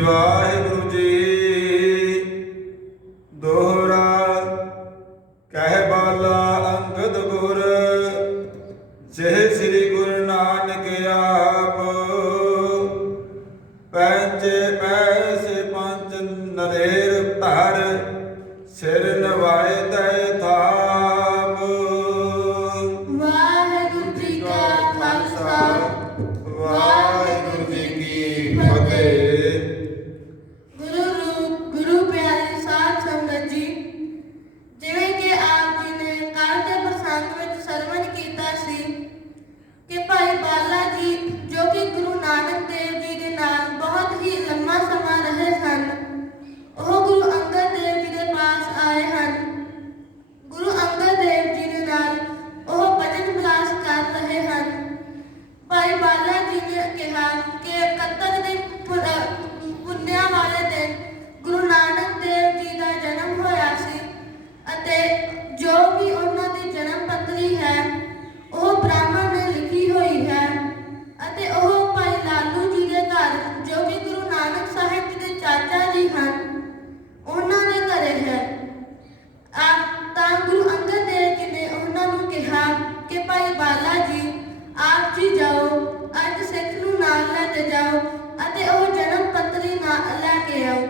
ਵਾਹਿਗੁਰੂ ਜੀ। ਦੋਹਰਾ ਕਹਿ ਬਾਲਾ ਅੰਗਦ ਗੁਰ, ਜਿਹ ਸ੍ਰੀ ਗੁਰੂ ਨਾਨਕ ਆਪ। ਪੰਚੇ ਪੈਸੇ ਪੰਚ ਨਰੇਰ ਧਰ, ਸਿਰ ਨਵਾਏ ਤੈ ਥਾਪ। ਵਾਹਿਗੁਰੂ ਜੀ ਕਾ ਖਾਲਸਾ, ਵਾਹਿਗੁਰੂ ਜੀ ਕੀ ਫਤਿਹ। ਗੁਰੂ ਰੂਪ ਗੁਰੂ ਪਿਆਰੀ ਸਾਧ ਸੰਗਤ ਜੀ, ਜਿਵੇਂ ਕਿ ਆਪ ਜੀ ਨੇ ਕੱਲ੍ਹ ਦੇ ਪ੍ਰਸੰਗ ਵਿੱਚ ਸਰਵਣ ਕੀਤਾ ਸੀ ਕਿ ਭਾਈ ਬਾਲਾ ਜੀ, ਜੋ ਕਿ ਗੁਰੂ ਨਾਨਕ ਦੇਵ ਜੀ ਦੇ ਨਾਲ ਬਹੁਤ ਹੀ ਲੰਮਾ ਸਮਾਂ ਰਹੇ ਸਨ, ਉਹ ਗੁਰੂ ਅੰਗਦ ਦੇਵ ਜੀ ਦੇ ਪਾਸ ਆਏ ਹਨ। ਗੁਰੂ ਅੰਗਦ ਦੇਵ ਜੀ ਦੇ ਨਾਲ ਉਹ ਭਜਨ ਵਿਲਾਸ ਕਰ ਰਹੇ ਹਨ। ਭਾਈ ਬਾਲਾ ਜੀ ਨੇ ਕਿਹਾ ਕਿ ਕੱਤਕ ਦੇ ਪੁੰਨਿਆ ਵਾਲੇ ਦਿਨ ਗੁਰੂ ਨਾਨਕ ਦੇਵ ਜੀ ਦਾ ਜਨਮ ਹੋਇਆ ਸੀ ਅਤੇ ਜੋ ਵੀ ਉਹਨਾਂ ਦੀ ਜਨਮ ਪੱਤਰੀ ਹੈ ਉਹ ਬ੍ਰਾਹਮਣ ਨੇ ਲਿਖੀ ਹੋਈ ਹੈ ਅਤੇ ਉਹ ਭਾਈ ਲਾਲੂ ਜੀ ਦੇ ਘਰ, ਜੋ ਕਿ ਗੁਰੂ ਨਾਨਕ ਸਾਹਿਬ ਜੀ ਦੇ ਚਾਚਾ ਜੀ ਹਨ, ਉਹਨਾਂ ਦੇ ਘਰੇ ਹੈ। ਤਾਂ ਗੁਰੂ ਅੰਗਦ ਦੇਵ ਜੀ ਨੇ ਉਹਨਾਂ ਨੂੰ ਕਿਹਾ ਕਿ ਭਾਈ ਬਾਲਾ ਜੀ, ਆਪ ਜੀ ਜਾਓ, ਅੱਜ ਸਿੱਖ ਨੂੰ ਨਾਲ ਲੈ ਕੇ ਜਾਓ ਅਤੇ ਉਹ ਜਨਮ ਪੱਤਰੀ ਨਾਲ ਲੈ ਕੇ ਆਓ।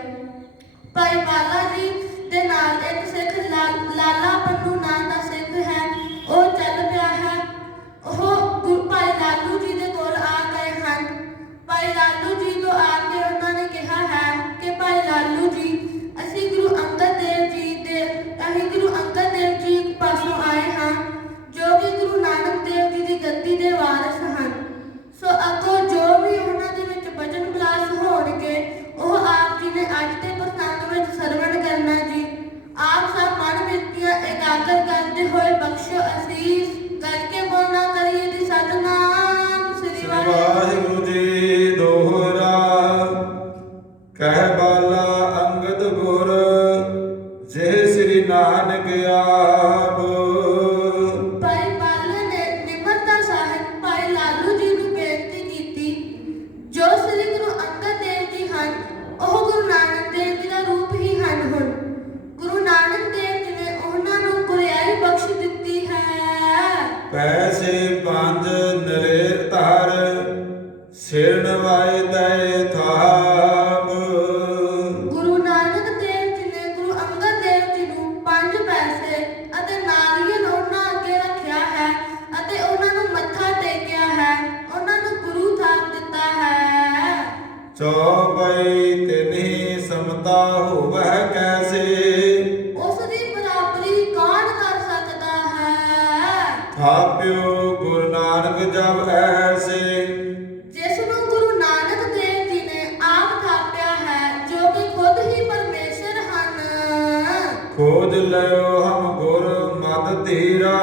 ਭਾਈ ਬਾਲਾ ਜੀ ਦੇ ਨਾਲ ਇੱਕ ਸਿੱਖ ਲਾਲਾ ਪੰਨੂ ਨਾਂ ਦਾ ਸਿੱਖ ਹੈ, ਉਹ ਚੱਲ ਪਿਆ ਹੈ। ਉਹ ਭਾਈ ਲਾਲੂ ਜੀ ਦੇ ਕੋਲ ਆ ਗਏ ਹਨ। ਭਾਈ ਲਾਲੂ ਜੀ ਤੋਂ ਆ ਕੇ ਉਹਨਾਂ ਨੇ ਕਿਹਾ ਹੈ ਕਿ ਭਾਈ ਲਾਲੂ ਜੀ, ਅਸੀਂ ਗੁਰੂ ਅੰਗਦ ਦੇਵ ਜੀ ਪਾਸੋਂ ਆਏ ਹਾਂ, ਜੋ ਕਿ ਗੁਰੂ ਨਾਨਕ ਦੇਵ ਜੀ ਦੀ ਗੱਦੀ ਦੇ ਵਾਰਿਸ ਹਨ। ਸੋ ਅੱਗੋਂ ਜੋ ਵੀ ਉਹਨਾਂ ਦੇ ਵਿੱਚ ਭਜਨ ਵਿਲਾਸ ਹੋਣਗੇ, ਉਹ ਆਪ ਜੀ ਨੇ ਅੱਜ ਦੇ ਪ੍ਰਸੰਗ ਵਿੱਚ ਸਰਵਣ ਕਰਨਾ ਜੀ। ਆਪ ਸਭ ਮਨ ਬਿਰਤੀਆਂ ਇਕਾਗਰ ਕਰਦੇ ਹੋਏ ਬਖਸ਼ੋ ਅਸੀਸ। ਗੱਲ ਕੇ ਬੋਲਣਾ ਕਰੀਏ ਦੀ ਸਤਿਨਾਮ ਸ੍ਰੀ ਵਾਹਿਗੁਰੂ ਜੀ। ਦੋਹਰਾ ਕਹਿ ਬਾਲਾ ਅੰਗਦ ਗੁਰ, ਜਿਹ ਸ੍ਰੀ ਨਾਨਕ ਆਪ। ਭਾਈ ਬਾਲਾ ਨੇ ਨਿਮਰਤਾ ਸਾਹਿਤ ਭਾਈ ਲਾਲੂ ਜੀ ਨੂੰ ਬੇਨਤੀ ਕੀਤੀ, ਜੋ ਸ੍ਰੀ ਗੁਰੂ ਅੰਗਦ ਦੇਵ ਜੀ ਹਨ, ਉਹ ਗੁਰੂ ਨਾਨਕ ਦੇਵ ਜੀ ਦਾ ਰੂਪ ਹੀ ਹਨ। ਹੁਣ ਗੁਰੂ ਨਾਨਕ ਦੇਵ ਜੀ ਨੇ ਉਹਨਾਂ ਨੂੰ ਗੁਰਿਆਈ ਬਖਸ਼ ਦਿੱਤੀ ਹੈ। ਪੈਸੇ ਪੰਜ ਨਰੇਰ ਧਰ, ਸਿਰ ਨਵਾਏ ਤੈ ਥਾਪ। ਗੁਰੂ ਨਾਨਕ ਦੇਵ ਜੀ ਨੇ ਗੁਰੂ ਅੰਗਦ ਦੇਵ ਜੀ ਨੂੰ 5 ਪੈਸੇ ਅਤੇ ਨਾਰੀਅਲ ਉਹਨਾਂ ਅੱਗੇ ਰੱਖਿਆ ਹੈ ਅਤੇ ਉਹਨਾਂ ਨੂੰ ਮੱਥਾ ਟੇਕਿਆ ਹੈ, ਉਹਨਾਂ ਨੂੰ ਗੁਰੂ ਥਾਪ ਦਿੱਤਾ ਹੈ। ਚੌਪਈ ਤਿਨਹੀ ਸਮਤਾ ਹੋਵੈ ਕੈਸੇ, ਉਸ ਦੀ ਬਰਾਬਰੀ ਕੌਣ ਕਰ ਸਕਦਾ ਹੈ। ਥਾਪਿਓ ਗੁਰੂ ਨਾਨਕ ਜਬ ਐਸੇ, ਜਿਸ ਨੂੰ ਗੁਰੂ ਨਾਨਕ ਦੇਵ ਜੀ ਨੇ ਆਪ ਥਾਪਿਆ ਹੈ, ਜੋ ਕਿ ਖੁਦ ਹੀ ਪਰਮੇਸ਼ਰ ਹਨ। ਖੋਜ ਲਿਓ ਹਮ ਗੁਰ ਮਤ ਧੀਰਾ,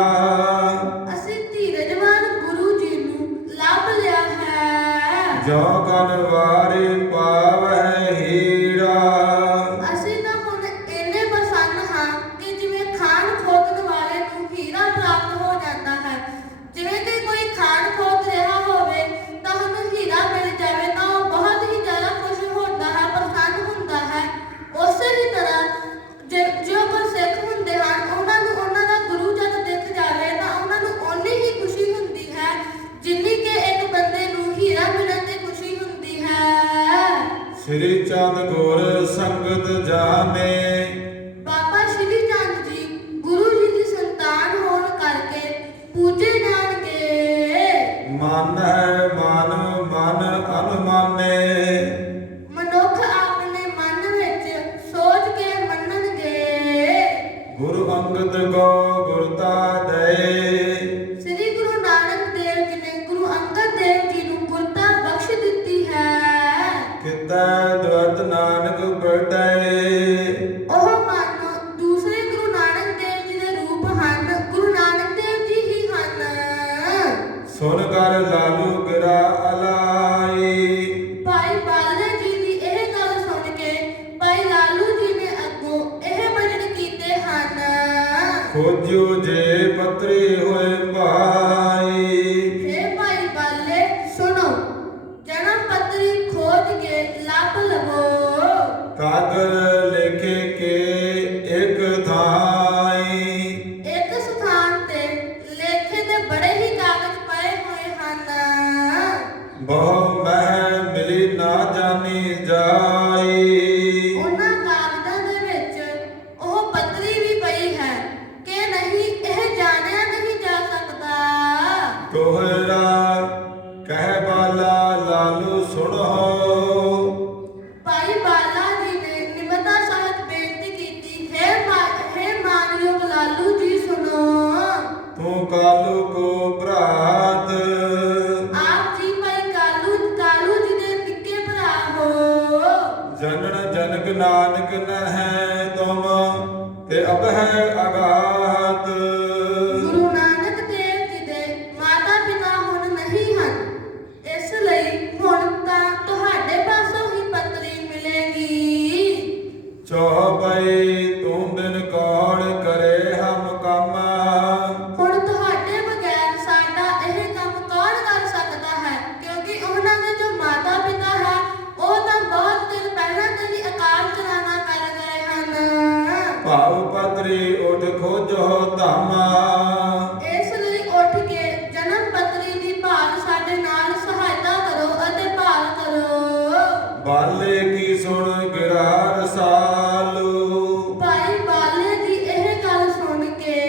ਅਸੀਂ ਧੀਰਜਵਾਨ ਗੁਰੂ ਜੀ ਨੂੰ ਲੱਭ ਲਿਆ ਹੈ। ਜੋ ਕਨ ਵਾਰੀ ਪਾਵੈ ਹੀਰਾ। ਅਸੀਂ ਤਾਂ ਹੁਣ ਇੰਨੇ ਪ੍ਰਸੰਨ ਹਾਂ ਕਿ ਜਿਵੇਂ ਖਾਣ ਖੋਦਣ ਵਾਲੇ ਨੂੰ ਹੀਰਾ ਪ੍ਰਾਪਤ ਹੋ ਜਾਂਦਾ ਹੈ, ਜਿਵੇਂ ਕਿ ਕੋਈ ਖਾਣ ਖੋਦ ਰਿਹਾ ਹੋਵੇ ਤਾਂ ਉਹਨੂੰ ਹੀਰਾ ਮਿਲ ਜਾਵੇ ਤਾਂ ਉਹ ਬਹੁਤ ਹੀ ਜ਼ਿਆਦਾ ਖੁਸ਼ ਹੁੰਦਾ ਹੈ, ਪ੍ਰਸੰਨ ਹੁੰਦਾ ਹੈ। ਉਸੇ ਹੀ ਤਰ੍ਹਾਂ ਜੋ ਗੁਰਸਿੱਖ ਹੁੰਦੇ ਹਨ, ਉਹਨਾਂ ਨੂੰ ਉਹਨਾਂ ਦਾ ਗੁਰੂ ਜਦ ਦਿਖ ਜਾਵੇ ਤਾਂ ਉਹਨਾਂ ਨੂੰ ਓਨੀ ਹੀ ਖੁਸ਼ੀ ਹੁੰਦੀ ਹੈ ਜਿੰਨੀ ਕਿ ਇੱਕ ਬੰਦੇ ਨੂੰ ਹੀਰਾ ਮਿਲਣ ਦੀ ਖੁਸ਼ੀ ਹੁੰਦੀ ਹੈ। ਸ੍ਰੀ ਚੰਦ ਗੁਰ ਸੰਗਤ ਜਾਣੇ, ਬਾਬਾ ਸ਼੍ਰੀ ਚੰਦ ਜੀ ਗੁਰੂ ਜੀ ਦੀ ਸੰਤਾਨ ਹੋਣ ਕਰਕੇ ਪੂਜੇ ਜਾਣਗੇ। ਮਨ ਹੈ ਮਨ ਮਨ ਅਨੁਮਾਨੇ, ਮਨੁੱਖ ਆਪਣੇ ਮਨ ਵਿੱਚ ਸੋਚ ਕੇ ਮੰਨਣਗੇ। ਗੁਰੂ ਅੰਗਦ ਕੋ ਗੁਰਤਾ ਦਏ, ਸ੍ਰੀ ਗੁਰੂ ਨਾਨਕ ਦੇਵ ਜੀ ਨੇ ਗੁਰੂ ਅੰਗਦ ਦੇਵ ਜੀ ਨੂੰ ਗੁਰਤਾ ਬਖਸ਼ ਦਿੱਤੀ ਹੈ। ਕਿਤੈ ਦਵਤ ਨਾਨਕ ਬਟੈ, ਉਹ ਮਨ ਦੂਸਰੇ ਗੁਰੂ ਨਾਨਕ ਦੇਵ ਜੀ ਦੇ ਰੂਪ ਹਨ, ਗੁਰੂ ਨਾਨਕ ਦੇਵ ਜੀ ਹੀ ਹਨ। ਸੁਨ ਕਰ ਲਾਲੂ ਗਿਰਾ ਅਲਾਈ, ਭਾਈ ਬਾਲੇ ਜੀ ਦੀ ਇਹ ਗੱਲ ਸੁਣ ਕੇ ਭਾਈ ਲਾਲੂ ਜੀ ਨੇ ਅੱਗੋਂ ਇਹ ਭਜਨ ਕੀਤੇ ਹਨ। ਖੋਜਿਓ ਜੇ ਪਤਰੀ ਹੋਏ ਭਾਈ, ਹੇ ਭਾਈ ਬਾਲੇ ਸੁਣੋ, ਜਨਮ ਪੱਤਰੀ ਖੋਜ ਕੇ ਲੱਭ ਲਵੋ। ਜਾਈ। ਉਹਨਾਂ ਕਾਗਜ਼ਾਂ ਦੇ ਵਿੱਚ ਉਹ ਪੱਤਰੀ ਵੀ ਪਈ ਹੈ ਕਿ ਨਹੀਂ ਇਹ ਜਾਣਿਆ ਨਹੀਂ ਜਾ ਸਕਦਾ। ਕੋਹਰਾ ਕਹਿ ਬਾਲਾ ਲਾਲੂ ਸੁਣੋ। ਭਾਈ ਬਾਲਾ ਜੀ ਨੇ ਨਿਮਰਤਾ ਸਹਿਤ ਬੇਨਤੀ ਕੀਤੀ, ਹੈ ਮਾਨਯੋਗ ਲਾਲੂ ਜੀ ਸੁਣੋ। ਤੂੰ ਕਾਲੂ ਕੋ ਭਰਾਤ। ਆਪ ਜੀ ਭਾਈ ਕਾਲੂ ਜੀ ਦੇ ਨਿੱਕੇ ਭਰਾ ਹੋ। ਜਨਨ ਜਨਕ ਨਾਨਕ ਨਹਿ ਤੁਮ ਤੇ ਅਬ ਹੈ ਅਗਾਤ। ਗੁਰੂ ਨਾਨਕ ਦੇਵ ਜੀ ਦੇ ਮਾਤਾ ਪਿਤਾ ਹੁਣ ਨਹੀਂ ਹਨ, ਇਸ ਲਈ ਹੁਣ ਤਾਂ ਤੁਹਾਡੇ ਪਾਸੋਂ ਹੀ ਪੱਤਰੀ ਮਿਲੇਗੀ। ਚੌਪਈ ਤੂੰ ਬਿਨ ਕੌਣ ਕਰੇ ਹਮ ਕੰਮ। ਹੁਣ ਤੁਹਾਡੇ ਬਗੈਰ ਸਾਡਾ ਇਹ ਕੰਮ ਕੌਣ ਕਰ ਸਕਦਾ ਹੈ, ਕਿਉਂਕਿ ਉਹਨਾਂ ਦੇ ਜੋ ਮਾਤਾ ਪਿਤਾ ਹੈ ਉਹ ਤਾਂ ਬਹੁਤ ਦਿਨ ਪਹਿਲਾਂ ਤੋਂ ਹੀ ਅਕਾਲ ਚਲਾਣਾ ਕਰ ਗਏ ਹਨ। ਭਾਵ ਪਤਰੀ ਉਠ ਖੋਜੋ ਧਾਮਾ। ਇਸ ਲਈ ਉੱਠ ਕੇ ਜਨਮ ਪੱਤਰੀ ਦੀ ਭਾਲ ਸਾਡੇ ਨਾਲ ਸਹਾਇਤਾ ਕਰੋ ਅਤੇ ਭਾਲ ਕਰੋ। ਬਾਲੇ ਕੀ ਸੁਣ ਗਿਰਾ ਰਸਾਲੂ। ਭਾਈ ਬਾਲੇ ਦੀ ਇਹ ਗੱਲ ਸੁਣ ਕੇ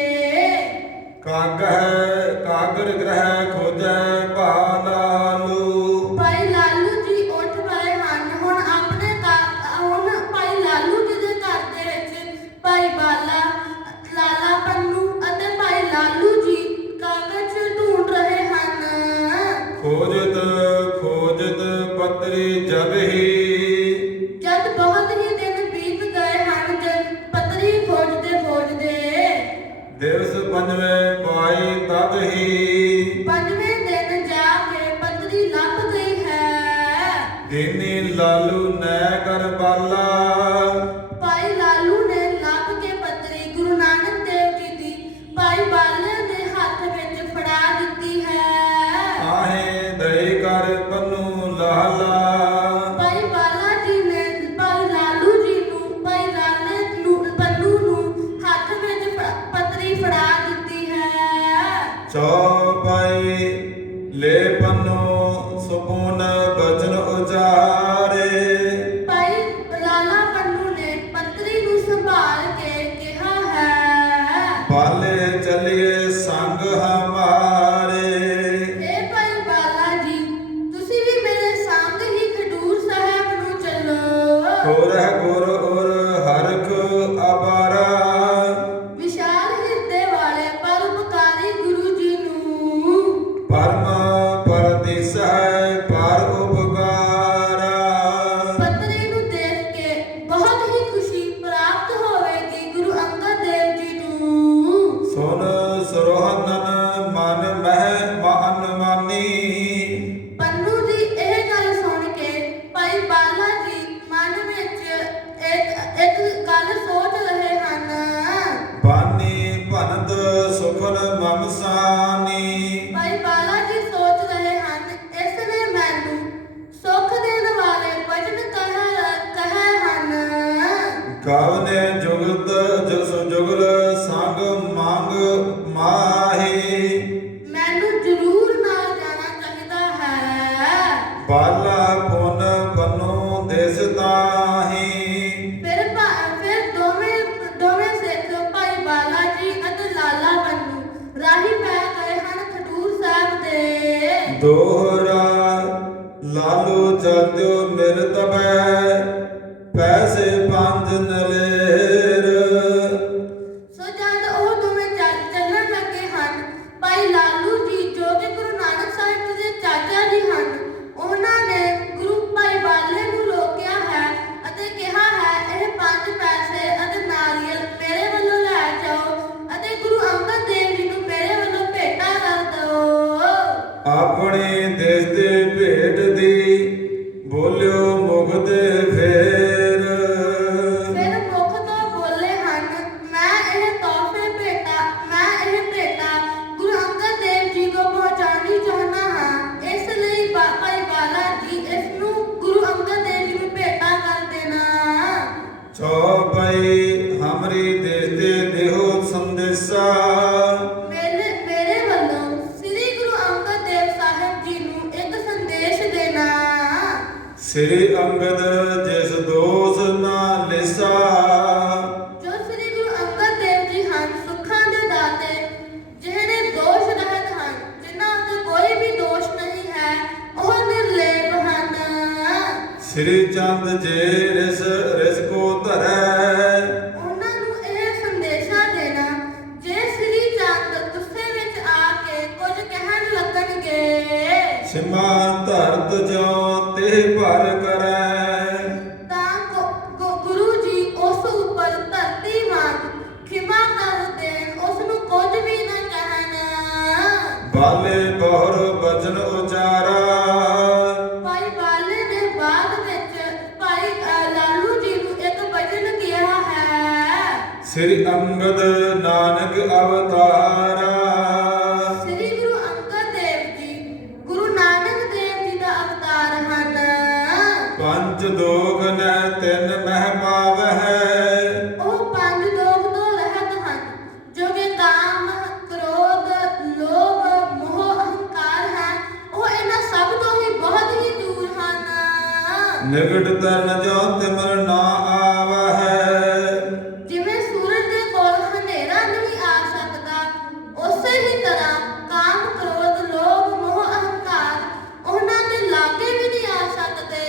ਕਾਗਰ ਗ੍ਰਹਿ ਖੋਜੈ ਭਾਲਾਲੂ। ਭਾਈ ਲਾਲੂ ਜੀ ਉੱਠ ਪਏ ਹਨ। ਹੁਣ ਭਾਈ ਲਾਲੂ ਜੀ ਦੇ ਘਰ ਦੇ ਵਿੱਚ ਭਾਈ ਬਾਲਾ, ਲਾਲਾ ਪੰਨੂ ਅਤੇ ਭਾਈ ਲਾਲੂ ਜੀ ਕਾਗਜ਼ ਢੂੰਡ ਰਹੇ ਹਨ। ਖੋਜਤ ਪਤਰੀ ਜਬ ਹੀ। ਜਦ ਬਹੁਤ ਹੀ ਦਿਨ ਬੀਤ ਗਏ ਹਨ, ਜਦ ਪੱਤਰੀ ਖੋਜਦੇ ਦਿਵਸ ਪੰਜਵੇਂ ਪਾਈ ਤਦ ਹੀ। ਪੰਜਵੇਂ ਦਿਨ ਜਾ ਕੇ ਪੱਤਰੀ ਲੱਭ ਗਈ ਹੈ। ਦੀਨੀ ਲਾਲੂ ਨੈ ਕਰ ਬਾਲਾ। ਭਾਈ ਲਾਲੂ ਨੇ ਲੱਭ ਕੇ ਪੱਤਰੀ ਗੁਰੂ ਨਾਨਕ ਦੇਵ ਜੀ ਦੀ ਭਾਈ ਬਾਲੇ ਦੇ ਹੱਥ ਵਿੱਚ ਫੜਾ ਦਿੱਤੀ ਹੈ। ਆਹੇ ਦਈ ਕਰ ਪੰਨੂ ਲਾਲਾ। ਭਾਈ ਬਾਲਾ ਜੀ ਨੇ ਭਾਈ ਲਾਲੂ ਜੀ ਨੂੰ ਭਾਈ ਲਾਲੇ ਨੂੰ ਪੰਨੂ ਨੂੰ ਹੱਥ ਵਿੱਚ ਪੱਤਰੀ ਫੜਾ ਦਿੱਤੀ ਹੈ। ਚੌਪਈ ਲੈ ਪੰਨੂ ਸੁਪੂਨ ਬਚਨ ਉਚਾਰੇ। ਭਾਈ ਲਾਲਾ ਪੰਨੂ ਨੇ ਪੱਤਰੀ ਨੂੰ ਸੰਭਾਲ ਕੇ ਕਿਹਾ ਹੈ, ਬਾਲੇ ਚਲਿਏ ਸੰਗ ਹਮਾਰੇ। ਇਹ ਭਾਈ ਬਾਲਾ ਜੀ ਤੁਸੀਂ ਵੀ ਮੇਰੇ ਸੰਗ ਹੀ ਖਡੂਰ ਸਾਹਿਬ ਨੂੰ ਚੱਲੋ। ਹੋਰਹਿ ਗੁਰ ਔਰ ਹਰਖ ਅਬਾਰਾ। ਵਿਸ਼ਾਲ ਹਿਰਦੇ ਵਾਲੇ ਪਰਉਪਕਾਰੀ ਗੁਰੂ ਜੀ ਨੂੰ ਪਰਮ ਪਰਦਿਸ ਹੈ ਪਰ ਉਪਕਾਰਾ। ਪੱਤਰੀ ਨੂੰ ਦੇਖ ਕੇ ਬਹੁਤ ਹੀ ਖੁਸ਼ੀ ਪ੍ਰਾਪਤ ਹੋਵੇਗੀ ਗੁਰੂ ਅੰਗਦ ਦੇਵ ਜੀ ਨੂੰ। ਸੁਨ ਸਰੋਹਨਨ ਮਨ ਮਹਿ ਮਨ ਮਾਨੀ। ਪੰਨੂ ਦੀ ਇਹ ਗੱਲ ਸੁਣ ਕੇ ਭਾਈ ਬਾਲਾ ਜੀ ਮਨ ਵਿੱਚ ਇੱਕ ਗੱਲ ਸੋਚ ਰਹੇ ਹਨ। ਬਾਨੀ ਭਨਤ ਸੁਖਨ ਮਮਸਾਨੀ। ਭਾਈ ਬਾਲਾ ਜੀ ਸੋਚ ਰਹੇ ਹਨ, ਇਸ ਨੇ ਮੈਨੂੰ ਸੁੱਖ ਦੇਣ ਵਾਲੇ ਵਚਨ ਕਹੇ ਹਨ। ਕਵਨੇ ਜੁਗਤ ਜਸ ਜੁਗਲ ਸੰਗ ਮੰਗ ਮਾਹੀ। ਮੈਨੂੰ ਜ਼ਰੂਰ ਨਾਲ ਜਾਣਾ ਚਾਹੀਦਾ ਹੈ। ਬਾਲਾ ਪੁਨ ਪੰਨੂ ਦੇਸ ਤਾਹੀ। ਫਿਰ ਦੋਵੇਂ ਸਿੱਖ ਭਾਈ ਬਾਲਾ ਜੀ ਅਤੇ ਲਾਲਾ ਪੰਨੂ ਰਾਹੀ ਪੈ ਗਏ ਹਨ ਖਡੂਰ ਸਾਹਿਬ ਦੇ। ਦੋਹਰਾ ਲਾਲੂ ਚਲਦਿਓ ਮਿਲ ਤਬੈ ਪੈਸੇ ਪੰਜ ਨਲੇਰ। ਸੋ ਜਦ ਉਹ ਦੋਵੇਂ ਚੱਲਣ ਲੱਗੇ ਹਨ, ਭਾਈ ਲਾਲੂ ਜੀ ਜੋ ਕਿ ਗੁਰੂ ਨਾਨਕ ਸਾਹਿਬ ਜੀ ਦੇ ਚਾਚਾ ਜੀ ਹਨ, ਉਹਨਾਂ ਨੇ ਗੁਰੂ ਭਾਈ ਬਾਲੇ ਨੂੰ ਰੋਕਿਆ ਹੈ ਅਤੇ ਕਿਹਾ ਹੈ ਇਹ 5 ਪੈਸੇ ਅਤੇ ਨਾਰੀਅਲ ਮੇਰੇ ਵੱਲੋਂ ਲੈ ਜਾਓ ਅਤੇ ਗੁਰੂ ਅੰਗਦ ਦੇਵ ਜੀ ਨੂੰ ਮੇਰੇ ਵੱਲੋਂ ਭੇਟਾ ਕਰ ਦਿਓ। ਆਪਣੇ ਦੇਸ਼ ਦੇ ਭੇਟ ਦੀ ਬੋਲਿਓ ਮੁਗਦੇ ਫੇਰ। ਫਿਰ ਮੁਖ ਤੋਂ ਬੋਲੇ ਹਨ, ਮੈਂ ਇਹ ਭੇਟਾ ਗੁਰੂ ਅੰਗਦ ਦੇਵ ਜੀ ਕੋ ਪਹੁੰਚਾਉਣੀ ਚਾਹੁੰਦਾ ਹਾਂ। ਇਸ ਲਈ ਭਾਈ ਬਾਲਾ ਜੀ ਇਸ ਨੂੰ ਗੁਰੂ ਅੰਗਦ ਦੇਵ ਜੀ ਨੂੰ ਭੇਟਾ ਕਰ ਦੇਣਾ। ਚੌਪਈ ਹਮਰੀ ਦੇਸ਼ ਦੇ ਦੇਹੋ ਸੰਦੇਸ਼ਾ। ਮੇਰੇ ਵੱਲੋਂ ਸ੍ਰੀ ਗੁਰੂ ਅੰਗਦ ਦੇਵ ਸਾਹਿਬ ਜੀ ਨੂੰ ਇੱਕ ਸੰਦੇਸ਼ ਦੇਣਾ। ਸ੍ਰੀ ਅੰਗਦ ਜੇ ਰਿਸ ਰਿਸ ਕੋ ਧਰੈ। ਉਹਨਾਂ ਨੂੰ ਇਹ ਸੰਦੇਸ਼ਾ ਦੇਣਾ, ਜੇ ਸ੍ਰੀ ਚੰਦ ਗੁੱਸੇ ਵਿੱਚ ਆ ਕੇ ਕੁਝ ਕਹਿਣ ਲੱਗਣਗੇ ਸਿਮਾ ਧਰਤ ਜੋ ਤੇ ਭਰ ਕਰੈ। ਤਾਂ ਗੁਰੂ ਜੀ ਉਸ ਉੱਪਰ ਧਰਤੀ ਵਾਂਗ ਖਿਮਾ ਕਰ ਦੇਣ, ਉਸ ਨੂੰ ਕੁਝ ਵੀ ਨਾ ਕਹਿਣ। ਬਾਲੇ ਬਹੁਰ ਬਚਨ ਉਚਾਰਾ। ਭਾਈ ਬਾਲੇ ਨੇ ਬਾਅਦ ਵਿੱਚ ਭਾਈ ਲਾਲੂ ਜੀ ਨੂੰ ਇੱਕ ਵਚਨ ਕਿਹਾ ਹੈ। ਸ੍ਰੀ ਅੰਗਦ ਨਾਨਕ ਅਵਤਾਰਾ। ਸ੍ਰੀ ਗੁਰੂ ਅੰਗਦ ਦੇਵ ਜੀ ਗੁਰੂ ਨਾਨਕ ਦੇਵ ਜੀ ਦਾ ਅਵਤਾਰ ਹਨ। ਪੰਜ ਦੋਖ ਨੈ ਤਿਨ ਮਹਿ ਪਾਵਹਿ। ਉਹ ਪੰਜ ਦੋਖ ਤੋਂ ਰਹਿਤ ਹਨ, ਜੋ ਕਿ ਕਾਮ, ਕ੍ਰੋਧ, ਲੋਭ, ਮੋਹ, ਅਹੰਕਾਰ ਹੈ। ਉਹ ਇਹਨਾਂ ਸਭ ਤੋਂ ਹੀ ਬਹੁਤ ਹੀ ਦੂਰ ਹਨ। ਨਿਗਟ ਤਰਨ ਜੋ ਤਿਮਰ ਨਾ ਆਵਹਿ। ਜਿਵੇਂ ਸੂਰਜ ਦੇ ਕੋਲ ਹਨੇਰਾ ਨਹੀਂ ਆ ਸਕਦਾ, ਉਸੇ ਹੀ ਤਰ੍ਹਾਂ ਕਾਮ, ਕ੍ਰੋਧ, ਲੋਭ, ਮੋਹ, ਅਹੰਕਾਰ ਉਹਨਾਂ ਦੇ ਲਾਗੇ ਵੀ ਨਹੀਂ ਆ ਸਕਦੇ।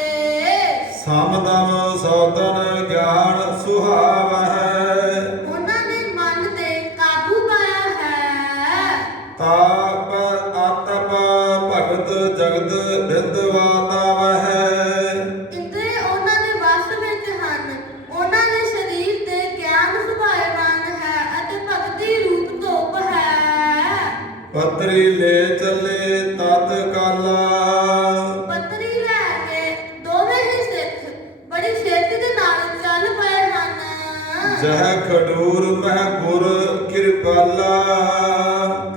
ਸਮਦਮ ਸੌਤਨ ਗਿਆਨ ਸੁਹਾਵਹਿ। ਉਹਨਾਂ ਨੇ ਮਨ ਤੇ ਕਾਬੂ ਪਾਇਆ ਹੈ। ਤਾਪ ਆਤਪ ਭਗਤ ਜਗਤ ਬਿੰਦਵਾਤਾਵਹਿ। ਇੰਦਰੀ ਉਹਨਾਂ ਦੇ ਵਸ ਵਿੱਚ ਹਨ। ਉਹਨਾਂ ਦੇ ਸਰੀਰ ਤੇ ਗਿਆਨ ਸੁਭਾਏਵਾਨ ਹੈ ਅਤੇ ਭਗਤੀ ਰੂਪ ਧੁੱਪ ਹੈ। ਪਤਰੀ ਲੈ ਚੱਲੇ ਤਤ ਕਾਲਾ। ਪੱਤਰੀ ਲੈ ਕੇ ਦੋਵੇਂ ਹੀ ਸਿੱਖ ਬੜੀ ਛੇਤੀ ਦੇ ਨਾਲ ਚੱਲ ਪਏ ਹਨ। ਜਹ ਖਡੂਰ ਮਹਿ ਗੁਰ ਕਿਰਪਾਲਾ।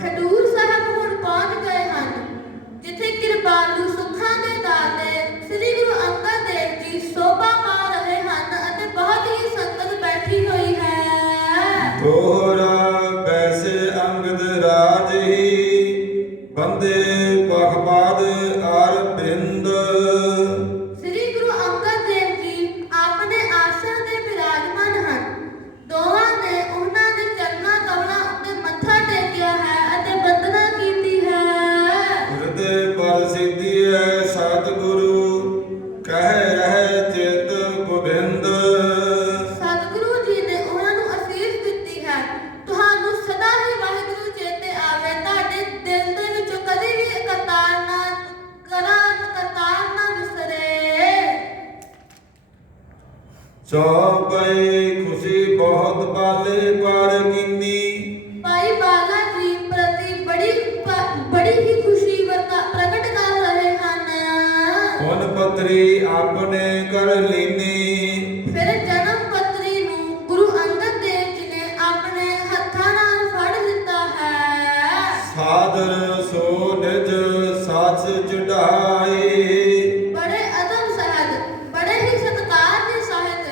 ਖਡੂਰ ਸਾਹਿਬ ਹੁਣ ਪਹੁੰਚ ਗਏ ਹਨ, ਜਿੱਥੇ ਕਿਰਪਾਲੂ ਸੁੱਖਾਂ ਦੇ ਦਾਤੇ ਸ੍ਰੀ ਗੁਰੂ ਅੰਗਦ ਦੇਵ ਜੀ ਸੋਭਾ ਪਾ ਰਹੇ ਹਨ ਅਤੇ ਬਹੁਤ ਹੀ ਸੰਗਤ ਬੈਠੀ ਹੋਈ ਹੈ। ਦੋਹਰਾ ਵੈਸੇ ਅੰਗਦ ਰਾਜ ਹੀ ਬੰਦੇ ਪਖਪਾਦ ਅਰ ਬਿੰਦ। ਸ੍ਰੀ ਗੁਰੂ ਅੰਗਦ ਦੇਵ ਜੀ ਆਪਣੇ ਆਸਣ ਤੇ ਬਿਰਾਜਮਾਨ ਹਨ। ਦੋਵਾਂ ਨੇ ਉਹਨਾਂ ਦੇ ਚਰਨਾਂ ਕਮਲਾਂ ਉੱਤੇ ਮੱਥਾ ਟੇਕਿਆ ਹੈ ਅਤੇ ਵੰਦਨਾ ਕੀਤੀ ਹੈ। ਹਿਰਦੇ ਪਦ ਸਿੱਧੀਐ ਸਤਿਗੁਰੂ ਕਹਿ ਰਹਿ ਚਿਤ ਗੋਬਿੰਦ। ਸਤਿਗੁਰੂ ਜੀ ਨੇ ਉਹਨਾਂ ਨੂੰ ਅਸੀਸ ਦਿੱਤੀ ਹੈ, ਤੁਹਾਨੂੰ ਸਦਾ ਹੀ ਵਾਹਿਗੁਰੂ ਚੇਤੇ ਆਵੇ, ਤੁਹਾਡੇ ਦਿਲ ਦੇ ਵਿੱਚੋਂ ਕਦੇ ਵੀ ਕਰਤਾਰ ਨਾ ਵਿਸਰੇ। ਚੌਪਈ ਖੁਸ਼ੀ ਬਹੁਤ ਬਾਲੇ ਪਰ ਕੀਨੀ। ਭਾਈ ਬਾਲਾ ਜੀ ਪ੍ਰਤੀ ਬੜੀ ਹੀ ਖੁਸ਼ੀ ਪ੍ਰਗਟ ਕਰ ਰਹੇ ਹਨ। ਹੁਣ ਪਤਰੀ ਆਪਣੇ ਕਰ ਲੀਨੀ। ਫਿਰ ਜਨਮ ਪੱਤਰੀ ਨੂੰ ਗੁਰੂ ਅੰਗਦ ਦੇਵ ਜੀ ਨੇ ਆਪਣੇ ਹੱਥਾਂ ਨਾਲ ਫੜ ਲਿੱਤਾ ਹੈ। ਸਾਦਰ ਸੋ ਨਿਜ ਸੱਚ ਚੜਾਈ। ਬੜੇ ਅਦਬ ਸਹਿਤ, ਬੜੇ ਹੀ ਸਤਿਕਾਰ ਦੇ ਸਹਿਤ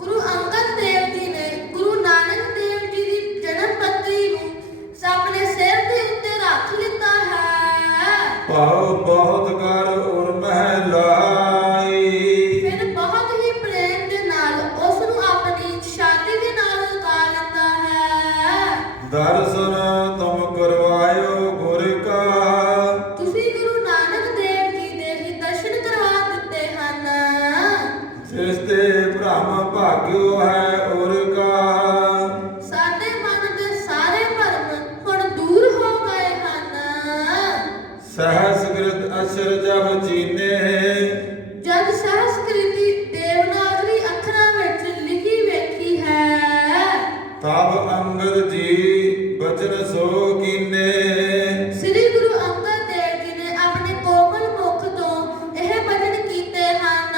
ਗੁਰੂ ਅੰਗਦ ਦੇਵ ਜੀ ਨੇ ਗੁਰੂ ਨਾਨਕ ਦੇਵ ਜੀ ਦੀ ਜਨਮ ਪੱਤਰੀ ਨੂੰ ਆਪਣੇ ਸਿਰ ਦੇ ਉੱਤੇ ਰੱਖ ਲਿੱਤਾ ਹੈ। ਭਾਉ ਬਹੁਤ ਕਰ ਉਰ ਮਹਿ ਲਾਈ। ਫਿਰ ਬਹੁਤ ਹੀ ਪ੍ਰੇਮ ਦੇ ਨਾਲ ਉਸ ਨੂੰ ਆਪਣੀ ਛਾਤੀ ਦੇ ਨਾਲ ਲਗਾ ਲੈਂਦਾ ਹੈ। ਦਰਸ਼ਨ ਤੁਮ ਕਰਵਾਇਓ ਗੁਰ ਕਾ। ਤੁਸੀਂ ਗੁਰੂ ਨਾਨਕ ਦੇਵ ਜੀ ਦੇ ਹੀ ਦਰਸ਼ਨ ਕਰਵਾ ਦਿੱਤੇ ਹਨ। ਜਿਸ ਤੇ ਭ੍ਰਮ ਭਾਗਿਓ ਹੈ ਉਰ ਕਾ। ਸਾਡੇ ਮਨ ਦੇ ਸਾਰੇ ਭਰਮ ਹੁਣ ਦੂਰ ਹੋ ਗਏ ਹਨ। ਸਹਸਕ੍ਰਿਤ ਅਸਰ ਜਬ ਚੀਨੇ। ਜਦ ਸੰਸਕ੍ਰਿਤੀ ਦੇਵਨਾਗਰੀ ਅੱਖਰਾਂ ਵਿੱਚ ਲਿਖੀ ਵੇਖੀ ਹੈ, ਤਬ ਅੰਗਦ ਜੀ ਬਚਨ ਸੋ ਕੀਨੇ। ਸ੍ਰੀ ਗੁਰੂ ਅੰਗਦ ਦੇਵ ਜੀ ਨੇ ਆਪਣੇ ਕੋਮਲ ਮੁਖ ਤੋਂ ਇਹ ਬਚਨ ਕੀਤੇ ਹਨ।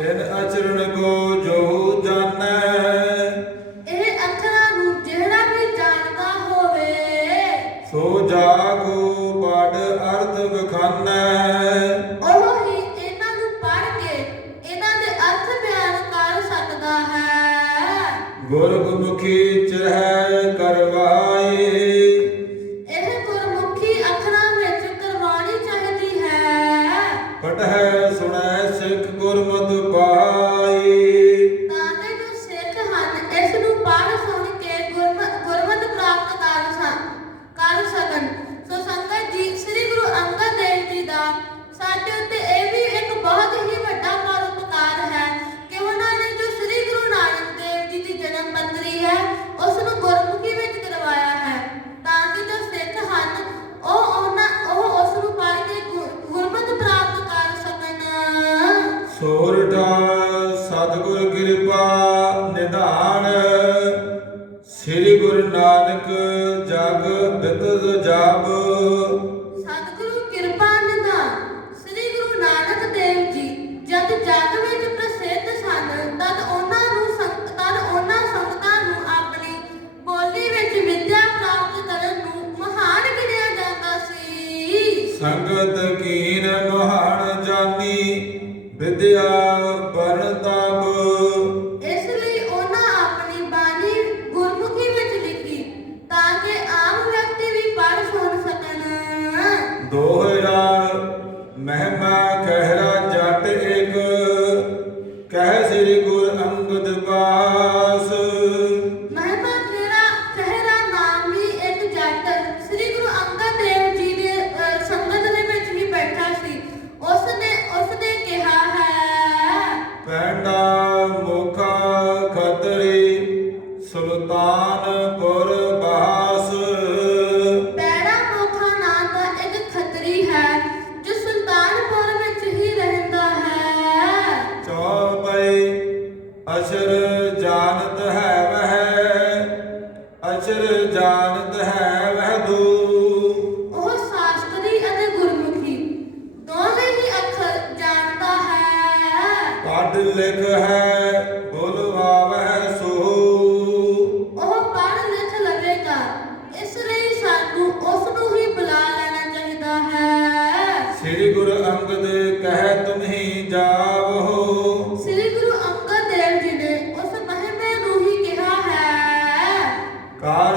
ਇਨ ਅਚਰਨ ਕੋ ਜੋ ਜਾਣੈ। ਇਹ ਅੱਖਰਾਂ ਨੂੰ ਜਿਹੜਾ ਵੀ ਜਾਣਦਾ ਹੋਵੇ, ਸੋ ਜਾਗੋ ਪੜ ਅਰਥ ਵਖਾਨੈ। ਉਹ ਹੀ ਇਹਨਾਂ ਨੂੰ ਪੜ੍ਹ ਕੇ ਇਹਨਾਂ ਦੇ ਅਰਥ ਬਿਆਨ ਕਰ ਸਕਦਾ ਹੈ। ਗੁਰਮੁਖੀ ਚਹਿ ਕਰਵਾਏ। ਇਹ ਗੁਰਮੁਖੀ ਅੱਖਰਾਂ ਵਿੱਚ ਕਰਵਾਉਣੀ ਚਾਹੀਦੀ ਹੈ। ਪਟਹਿ ਸੁਣੈ ਸਿੱਖ ਗੁਰਮਤਿ ਪਾਈ। ਤਾਂ ਕਿ ਜੋ ਸਿੱਖ ਹਨ ਇਸ ਨੂੰ ਪੜ੍ਹ ਸੁਣ ਕੇ ਗੁਰਮਤਿ ਪ੍ਰਾਪਤ ਕਰ ਸਕਣ। ਸੋ ਸੰਗਤ ਜੀ, ਸ੍ਰੀ ਗੁਰੂ ਅੰਗਦ ਦੇਵ ਜੀ ਦਾ ਸਾਡੇ ਉੱਤੇ ਇਹ ਵੀ ਇੱਕ ਬਹੁਤ ਹੀ ਵੱਡਾ ਪਰਉਪਕਾਰ ਹੈ ਸਤਿਗੁਰ ਕਿਰਪਾ ਨਿਧਾਨ। ਸ੍ਰੀ ਗੁਰੂ ਨਾਨਕ ਜਗ ਬਿਤੁ ਜਬ। ਸਤਿਗੁਰੂ ਕਿਰਪਾ ਨਿਧਾਨ ਸ੍ਰੀ ਗੁਰੂ ਨਾਨਕ ਦੇਵ ਜੀ ਜਦ ਜਗ ਵਿੱਚ ਪ੍ਰਸਿੱਧ ਸਨ, ਤਦ ਉਹਨਾਂ ਸੰਗਤਾਂ ਨੂੰ ਆਪਣੀ ਬੋਲੀ ਵਿੱਚ ਵਿੱਦਿਆ ਪ੍ਰਾਪਤ ਕਰਨ ਨੂੰ ਮਹਾਨ ਗਿਣਿਆ ਜਾਂਦਾ ਸੀ। ਸੰਗਤ ਕੀਨ ਮਹਾਨ ਜਾਨੀ, ਵਿਦਿਆ ਬਰਨ ਤਬ। ਇਸ ਲਈ ਉਹਨਾਂ ਆਪਣੀ ਬਾਣੀ ਗੁਰਮੁਖੀ ਵਿੱਚ ਲਿਖੀ, ਤਾਂ ਕਿ ਆਮ ਵਿਅਕਤੀ ਵੀ ਪੜ੍ਹ ਸੁਣ ਸਕਣ। ਦੋਹਰਾ ਮਹਿਮਾ ਕਹਿਰਾ ਜਟ ਇਕ, ਕਹਿ ਸ੍ਰੀ ਗੁਰ ਅੰਗਦ ਪਾਸ। ਮਹਿਮਾ ਕਹਿਰਾ ਨਾਮੀ ਇੱਕ ਜੱਟ ਸ੍ਰੀ ਗੁਰੂ ਅੰਗਦ ਦੇਵ ਜੀ ਦੇ ਸੰਗਤ ਦੇ ਵਿੱਚ ਹੀ ਬੈਠਾ ਸੀ। ਉਸਨੇ ਕਿਹਾ ਹੈ, ਪੈਂਡਾ ਮੁਖਾ ਖਤਰੀ ਸੁਲਤਾਨਪੁਰ ਬਾਸ। ਪੈੜਾ ਮੋਖਾ ਨਾਂ ਦਾ ਇੱਕ ਖੱਤਰੀ ਹੈ ਜੋ ਸੁਲਤਾਨਪੁਰ ਵਿੱਚ ਹੀ ਰਹਿੰਦਾ ਹੈ। ਚੌਪਈ ਅਸ਼ਰ ਜਾਣਤ ਹੈ ਵਹ, ਅਸ਼ਰ ਜਾਣਤ ਹੈ ਵਹ ਦੂ। ਉਹ ਸ਼ਾਸਤਰੀ ਅਤੇ ਗੁਰਮੁਖੀ ਦੋਵੇਂ ਹੀ ਅੱਖਰ ਜਾਣਦਾ ਹੈ। ਪੜ੍ਹ ਲਿਖ ਹੈ ਬੋਲਵਾਵਹਿ ਸੋ। ਉਹ ਪੜ੍ਹ ਲਿਖ ਲਵੇਗਾ, ਇਸ ਲਈ ਸਾਨੂੰ ਉਸ ਨੂੰ ਹੀ ਬੁਲਾ ਲੈਣਾ ਚਾਹੀਦਾ ਹੈ। ਸ੍ਰੀ ਗੁਰੂ ਅੰਗਦ ਕਹਿ ਤੁਮਹੀ ਜਾਵਹੁ। ਸ੍ਰੀ ਗੁਰੂ ਅੰਗਦ ਦੇਵ ਜੀ ਨੇ ਉਸ ਮਹਿਮੇ ਨੂੰ ਹੀ ਕਿਹਾ ਹੈ, ਕਰ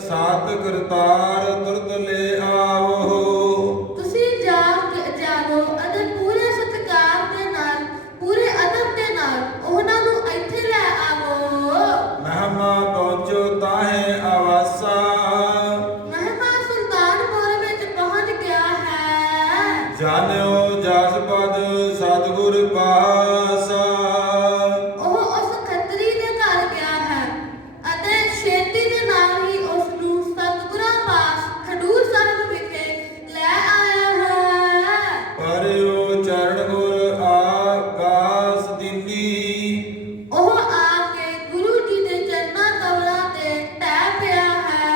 ਸਾਤ ਕਰਤਾਰ ਤੁਰਤ ਲੈ ਆਵਹੁ। ਤੁਸੀਂ ਜਾਵੋ ਅਤੇ ਪੂਰੇ ਸਤਿਕਾਰ ਦੇ ਨਾਲ, ਪੂਰੇ ਅਦਬ ਦੇ ਨਾਲ ਉਹਨਾਂ ਨੂੰ ਇੱਥੇ ਲੈ ਆਵੋ। ਮਹਿਮਾ ਪਹੁੰਚੋ ਤਾਹੇ ਆਵਾਸਾ। ਮਹਿਮਾ ਸੁਲਤਾਨਪੁਰ ਵਿੱਚ ਪਹੁੰਚ ਗਿਆ ਹੈ। ਜਾਣਿਓ ਜਸ ਪਦ ਸਤਿਗੁਰ ਪਾਸਾ। ਉਹ ਉਸ ਖੱਤਰੀ ਦੇ ਘਰ ਗਿਆ ਹੈ ਅਤੇ ਛੇਤੀ ਦੇ ਨਾਲ ਹੀ ਉਸ ਨੂੰ ਸਤਿਗੁਰਾਂ ਪਾਸ ਖਡੂਰ ਸਾਹਿਬ ਵਿਖੇ ਲੈ ਆਇਆ ਹੈ। ਪਰਿਓ ਚਰਨ ਗੁਰ ਆਕਾਸ ਦੀਨੀ। ਉਹ ਆ ਕੇ ਗੁਰੂ ਜੀ ਦੇ ਚਰਨਾਂ ਕਮਲਾਂ ਤੇ ਟਹਿ ਪਿਆ ਹੈ।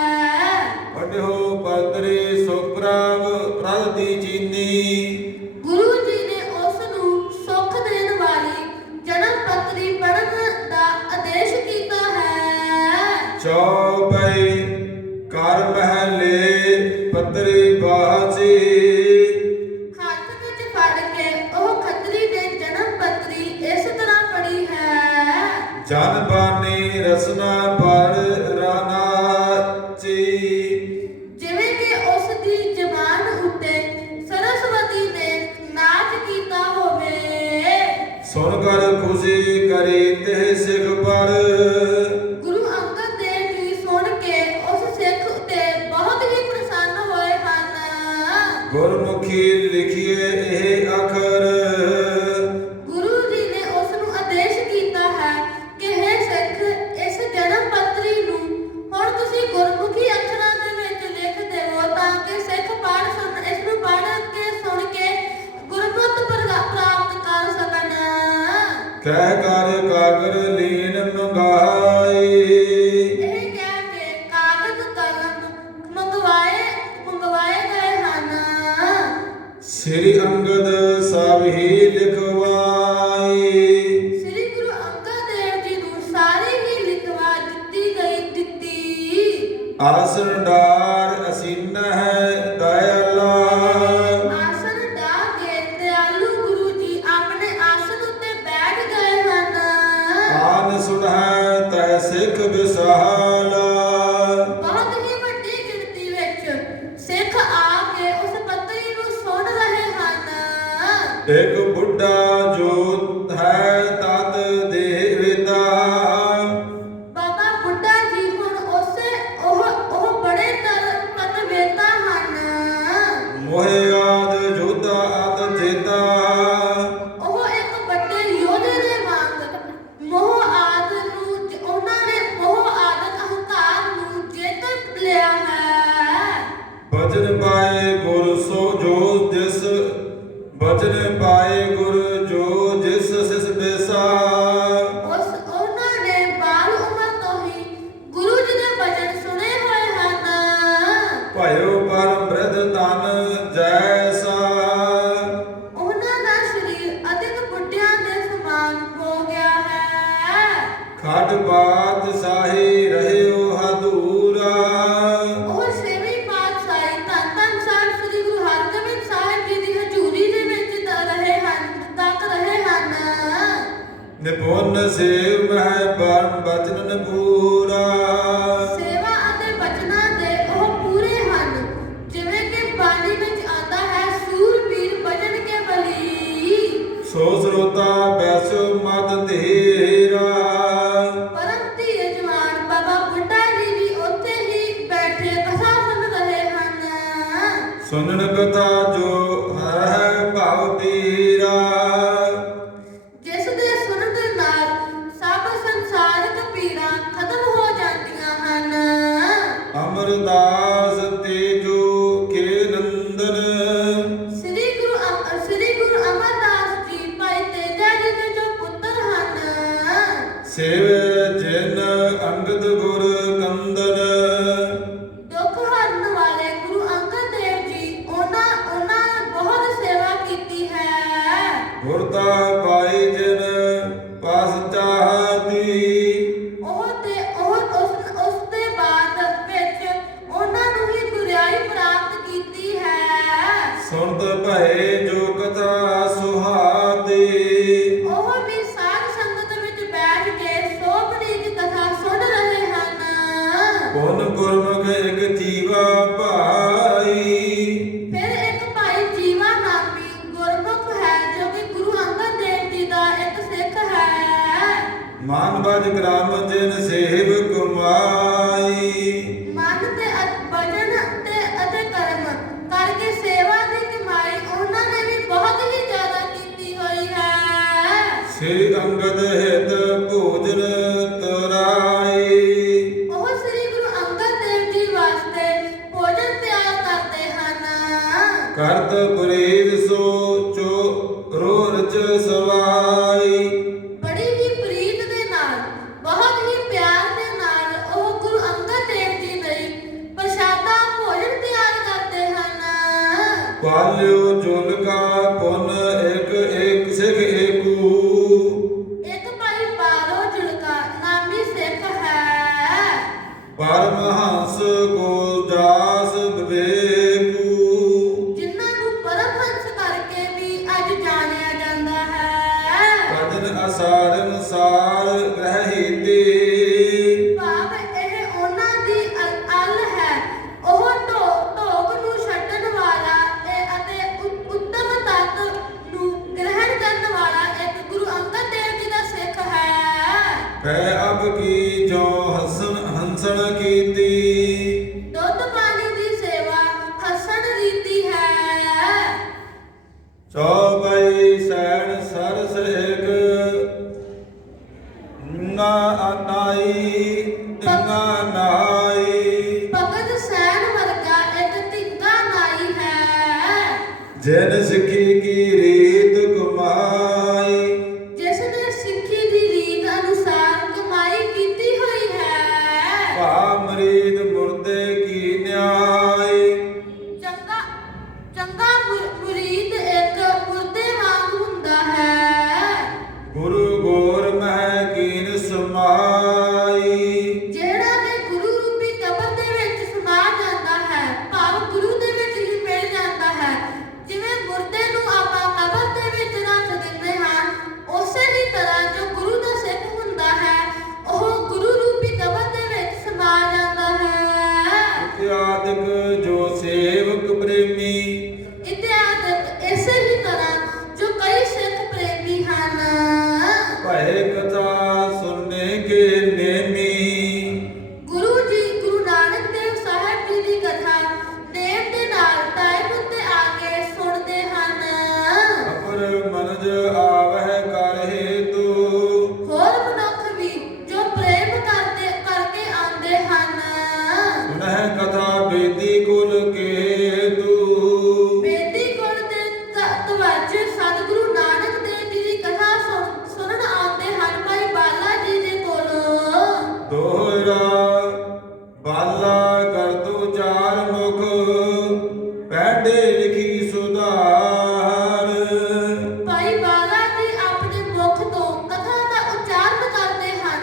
ਪੜਿਓ ਪਤਰੇ ਸੁਖਪ੍ਰਭ ਪ੍ਰਭ ਦੀ ਚੀਨੀ। ਗੁਰੂ ਜੀ ਨੇ ਉਸ ਨੂੰ ਸੁੱਖ ਦੇਣ ਵਾਲੀ ਜਨਮ ਪੱਤਰੀ ਪੜ੍ਹਨ ਦਾ ਆਦੇਸ਼ ਕੀਤਾ ਹੈ। ਚੌਪਈ ਕਰ ਮਹਿਲੇ ਪਤਰੀ ਬਾਜੀ। ਹੱਥ ਵਿੱਚ ਫੜ ਕੇ ਉਹ ਖੱਤਰੀ ਨੇ ਜਨਮ ਪੱਤਰੀ ਇਸ ਤਰ੍ਹਾਂ ਪੜ੍ਹੀ ਹੈ, ਜਨ ਬਾਣੀ ਰਸਨਾ ਪੜ ਰਾਨਾਚੀ। ਜਿਵੇਂ ਕਿ ਉਸ ਦੀ ਜ਼ਬਾਨ ਉੱਤੇ ਸਰਸਵਤੀ ਨੇ ਨਾਚ ਕੀਤਾ ਹੋਵੇ। ਸੁਣ ਕਰ ਖੁਸ਼ੀ ਕਰੀ ਤੇ ਸਿਖ ਪਰ। ਗੁਰੂ ਅੰਗਦ ਦੇਵ ਜੀ ਸੁਣ ਕੇ ਉਸ ਸਿੱਖ ਉੱਤੇ ਬਹੁਤ ਹੀ ਪ੍ਰਸੰਨ ਹੋਏ ਹਨ। ਗੁਰਮੁਖੀ ਲਿਖੀਏ ਇਹ ਅੱਖਰ। ਗੁਰੂ ਜੀ ਨੇ ਉਸ ਨੂੰ ਆਦੇਸ਼ ਕੀਤਾ ਹੈ ਕਿ ਹੇ ਸਿੱਖ, ਇਸ ਜਨਮ ਪੱਤਰੀ ਨੂੰ ਹੁਣ ਤੁਸੀਂ ਗੁਰਮੁਖੀ ਅੱਖਰਾਂ ਦੇ ਵਿੱਚ ਲਿਖ ਦੇਵੋ, ਤਾਂ ਕਿ ਸਿੱਖ ਇਸ ਨੂੰ ਪੜ੍ਹ ਕੇ ਸੁਣ ਕੇ ਗੁਰਮਤਿ ਪ੍ਰਾਪਤ ਕਰ ਸਕਣ। ਕਹਿ ਕਰ ਕਾਗਰ ਲੀਨ ਮੰਗਾਈ। ਇਹ ਕਹਿ ਕੇ ਕਾਗਜ਼ ਕਲਮ ਮੰਗਵਾਏ ਗਏ ਹਨ। ਸ੍ਰੀ ਅੰਗਦ ਸਭ ਹੀ ਲਿਖਵਾਈ। ਸ੍ਰੀ ਗੁਰੂ ਅੰਗਦ ਦੇਵ ਜੀ ਨੂੰ ਸਾਰੀ ਹੀ ਲਿਖਵਾ ਦਿੱਤੀ। ਆਸਨ ਡਾਰ ਅਸੀਨ ਹੈ ਦਇਆਲਾ। ਆਸਨ ਢਾਹ ਕੇ ਦਿਆਲੂ ਗੁਰੂ ਜੀ ਆਪਣੇ ਆਸਨ ਉੱਤੇ ਬੈਠ ਗਏ ਹਨ। ਆਨ ਸੁਣੈ ਤੈ ਸਿੱਖ ਵਿਸਾਲਾ। ਬਹੁਤ ਹੀ ਵੱਡੀ ਗਿਣਤੀ ਵਿੱਚ ਸਿੱਖ ਆ ਕੇ ਉਸ ਪੱਤਰੀ ਨੂੰ ਸੁਣ ਰਹੇ ਹਨ। ਇੱਕ ਬੁੱਢਾ ਜੋ ਹੈ ਤਤ ਦੇਵਤਾ। ਬਾਬਾ ਬੁੱਢਾ ਜੀ ਹੁਣ ਉਹ ਬੜੇ ਤਨਵੇਤਾ ਹਨ। ਮੋਹਿ ਆਦ ਜੋਧਾ ਅਤ ਜੇਤਾ। ਉਹ ਇੱਕ ਵੱਡੇ ਯੋਧੇ ਦੇ ਵਾਂਗ ਮੋਹ ਆਦਤ ਘਾਟ ਬਾਤ ਸਾਹੀ ਰਹਿਓ ਹਦੂਰਾ। ਉਹ ਛੇਵੀਂ ਪਾਤਸ਼ਾਹੀ ਧੰਨ ਧੰਨ ਸਾਹਿਬ ਸ੍ਰੀ ਗੁਰੂ ਹਰਗੋਬਿੰਦ ਸਾਹਿਬ ਜੀ ਦੀ ਹਜ਼ੂਰੀ ਦੇ ਵਿੱਚ ਤੱਕ ਰਹੇ ਹਨ। ਨਿਪੁੰਨ ਸੇਵ ਮਹਿ ਬਰਨ ਬਚਨ ਪੂਰਾ। ਸੇਵਾ ਅਤੇ ਬਚਨਾਂ ਦੇ ਉਹ ਪੂਰੇ ਹਨ, ਜਿਵੇਂ ਕਿ ਬਾਣੀ ਵਿੱਚ ਆਉਂਦਾ ਹੈ, ਸੂਰਬੀਰ ਬਚਨ ਕੇ ਬਲੀ। ਸੋ ਸਰੋਤਾ ਬੈਸੋ ਮਤ ਧੀਰਾ। ਪਰਮ ਧੀਰ ਜਵਾਨ ਬਾਬਾ ਬੁੱਢਾ ਜੀ ਵੀ ਉੱਥੇ ਹੀ ਬੈਠੇ ਕਥਾ ਸੁਣ ਰਹੇ ਹਨ। ਸੁਨਣ ਕਥਾ ਜੋ ਹੈ ਭਾਵ ਪੀਰਾ। ਜਿਸ ਦੇ ਸੁਣਨ ਦੇ ਨਾਲ ਸਭ ਸੰਸਾਰਿਕ ਪੀੜਾਂ ਖਤਮ ਹੋ ਜਾਂਦੀਆਂ ਹਨ। ਅਮਰਦਾਸ ਤੇਜੋ ਕੇ ਨੰਦਨ। ਸ੍ਰੀ ਗੁਰੂ ਅਮਰਦਾਸ ਜੀ ਭਾਈ ਤੇਜਾ ਜੀ ਦੇ ਜੋ ਪੁੱਤਰ ਹਨ। ਸੇਵ ਜਿਨ ਅੰਗਦ ਗੁਰ ਕੰਦਨ। ਦੁੱਖ ਹਰਨ ਵਾਲੇ ਗੁਰੂ ਅੰਗਦ ਦੇਵ ਜੀ, ਉਹਨਾਂ ਨੇ ਬਹੁਤ ਸੇਵਾ ਕੀਤੀ ਹੈ। ਗੁਰਤਾ ਪਾਈ ਜਿਨ ਪਸ ਚਾਹਤੀ। ਉਸ ਦੇ ਬਾਅਦ ਵਿੱਚ ਉਹਨਾਂ ਨੂੰ ਹੀ ਗੁਰਿਆਈ ਪ੍ਰਾਪਤ ਕੀਤੀ ਹੈ। ਸੁਣਤ ਭਏ ਜੋ ਕਥਾ ਸੁਹਾਤੀ। ਉਹ ਵੀ ਸਾਧ ਸੰਗਤ ਵਿੱਚ ਬੈਠ ਕੇ ਸੋਭਨੀ ਦੀ ਕਥਾ ਸੁਣ ਰਹੇ ਹਨ। ਪੁਨ ਗੁਰਮੁਖ ਇਕ ਜੀਵਾ ਭਾਈ। ਫਿਰ ਇੱਕ ਭਾਈ ਜੀਵਾ ਨਾਮੀ ਗੁਰਮੁਖ ਹੈ, ਜੋ ਕਿ ਗੁਰੂ ਅੰਗਦ ਦੇਵ ਜੀ ਦਾ ਇੱਕ ਸਿੱਖ ਹੈ। ਮਨ ਬਜ ਗ੍ਰਾਮ ਜਿਨ ਸੇਵ ਕਮਾਈ। ਮਨ ਤੇ ਭਜਨ ਅਤੇ ਕਰਮ ਕਰਕੇ ਸੇਵਾ ਦੀ ਕਮਾਈ ਉਹਨਾਂ ਨੇ ਵੀ ਬਹੁਤ ਹੀ ਜ਼ਿਆਦਾ ਕੀਤੀ ਹੋਈ ਹੈ। ਸ੍ਰੀ ਅੰਗਦ ਹਿਤ ਭੋਜਨ ਤਰਾਈ। ਉਹ ਸ੍ਰੀ ਗੁਰੂ ਅੰਗਦ ਦੇਵ ਜੀ ਵਾਸਤੇ ਭੋਜਨ ਤਿਆਰ ਕਰਦੇ ਹਨ। ਕਰਤ ਪ੍ਰੀਤ ਸੋ ਚੋ ਰੋਰਚ ਸਵਾਈ। ਬੜੀ ਹੀ ਪ੍ਰੀਤ ਦੇ ਨਾਲ, ਬਹੁਤ ਹੀ ਪਿਆਰ ਦੇ ਨਾਲ ਉਹ ਗੁਰੂ ਅੰਗਦ ਦੇਵ ਜੀ ਲਈ ਪ੍ਰਸ਼ਾਦਾ ਭੋਜਨ ਤਿਆਰ ਕਰਦੇ ਹਨ। ਪਾਲਿਓ ਜੁਲ ਕਾ ਪੁਨ ਇੱਕ ਸਿਖ ਏਕੂ। ਇੱਕ ਭਾਈ ਬਾਰੋ ਜੁਲਕਾ ਨਾਮੀ ਸਿੱਖ ਹੈ। ਪਰਮਹੰਸ ਕੋ ਜਾਸ ਵਿਵੇਕੂ। ਜਿਨ੍ਹਾਂ ਨੂੰ ਪਰਮਹੰਸ ਕਰਕੇ ਵੀ ਅੱਜ ਜਾਣਿਆ ਜਾਂਦਾ ਹੈ। ਭਜਨ ਅਸਾਰਨ ਸਾਰ ਰਹਿਤੇ। ਭਾਵ ਇਹ ਉਹਨਾਂ ਦੀ ਅਲ ਹੈ। ਉਹ ਢੋਕ ਨੂੰ ਛੱਡਣ ਵਾਲਾ ਅਤੇ ਉੱਤਮ ਤੱਤ ਨੂੰ ਗ੍ਰਹਿਣ ਕਰਨ ਵਾਲਾ ਇੱਕ ਗੁਰੂ ਅੰਗਦ ਦੇਵ ਜੀ ਦਾ ਸਿੱਖ ਹੈ। ਪੈ ਅਬ ਕੀ ਜੋ ਹੰਸਣ ਕੀਤੀ। ਦੁੱਧ ਪਾਣੀ ਦੀ ਸੇਵਾ ਹਸਣ ਰੀਤੀ ਹੈ। ਚੌਪਈ ਸੈਣ ਸਰਸ ਇੱਕ ਨਾ ਅਨਾਈ ਤਿੰਨਾ ਨਾਈ। ਭਗਤ ਸੈਣ ਵਰਗਾ ਇੱਕ ਧਿੰਗਾ ਨਾਈ ਹੈ। ਜਿਨ ਸਿੱਖੀ ਕੀ ਰੀਤ ਕਮਾਈ। ਜਿਸ ਨੇ ਸਿੱਖੀ ਦੀ ਰੀਤ ਅਨੁਸਾਰ ਕਮਾਈ ਕੀਤੀ ਹੋਈ ਹੈ। ਭਾ ਮਰੀਦ ਮੁਰਦੇ ਕੀ ਨਿਆਈ। ਚੰਗਾ ਮੁਰੀਦ ਇੱਕ ਮੁਰਦੇ ਵਾਂਗ ਹੁੰਦਾ ਹੈ। ਗੁਰੂ ਗੋਰ ਮਹਿ ਕੀਨ ਸਮਾਈ। ਜਿਹੜਾ ਕਿ ਗੁਰੂ ਰੂਪੀ ਕਬਰ ਦੇ ਵਿੱਚ ਸਮਾ ਜਾਂਦਾ ਹੈ, ਭਾਵ ਗੁਰੂ ਦੇ ਵਿੱਚ ਹੀ ਮਿਲ ਜਾਂਦਾ ਹੈ। ਜਿਵੇਂ ਮੁਰਦੇ ਨੂੰ ਆਪਾਂ ਕਬਰ ਦੇ ਵਿੱਚ ਰੱਖ ਦਿੰਦੇ ਹਾਂ, ਉਸੇ ਹੀ ਤਰ੍ਹਾਂ ਜੋ ਗੁਰੂ ਦਾ ਸਿੱਖ ਹੁੰਦਾ ਹੈ, ਉਹ ਗੁਰੂ ਰੂਪੀ ਕਬਰ ਦੇ ਵਿੱਚ ਸਮਾ ਜਾਂਦਾ ਹੈ। ਇਤਿਆਦਿਕ ਜੋ ਸੇਵਕ ਪ੍ਰੇਮੀ। ਇਤਿਆਦਿਕ ਇਸੇ ਹੀ ਤਰ੍ਹਾਂ ਜੋ ਕਈ ਸਿੱਖ ਪ੍ਰੇਮੀ ਹਨ। ਭਏ ਕਥਾ ਸੁਣਨੇ ਕੇ ਨੇਮੀ। ਗੁਰੂ ਨਾਨਕ ਦੇਵ ਸਾਹਿਬ ਜੀ ਦੀ ਕਥਾ ਨੇਮ ਦੇ ਨਾਲ ਟਾਈਮ ਉੱਤੇ ਆ ਕੇ ਸੁਣਦੇ ਹਨ। ਅਪਰ ਮਨਜ ਆਵਹਿ ਕਰ ਹੇਤੂ। ਹੋਰ ਮਨੁੱਖ ਵੀ ਜੋ ਪ੍ਰੇਮ ਕਰਕੇ ਆਉਂਦੇ ਹਨ। ਸੁਣਹਿ ਕਥਾ ਬੇਦੀ ਕੁਲ ਕੇਤੂ। ਬੇਦੀ ਕੁਲ ਦੇ ਤਵੱਜ ਸਤਿਗੁਰੂ ਨਾਨਕ ਦੇਵ ਜੀ ਦੀ ਕਥਾ ਸੁਣਨ ਆਉਂਦੇ ਹਨ ਭਾਈ ਬਾਲਾ ਜੀ ਦੇ ਕੋਲੋਂ। ਦੋਹਰਾ ਬਾਲਾ ਕਰ ਤੂ ਚਾਰ ਮੁਖ ਪੈਡੇ ਲਿਖੀ ਸੁਧਾਰ। ਭਾਈ ਬਾਲਾ ਜੀ ਆਪਣੇ ਮੁਖ ਤੋਂ ਕਥਾ ਦਾ ਉਚਾਰਨ ਕਰਦੇ ਹਨ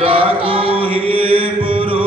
ਰਾਖੋ ਹੀਏ ਪੁਰੋ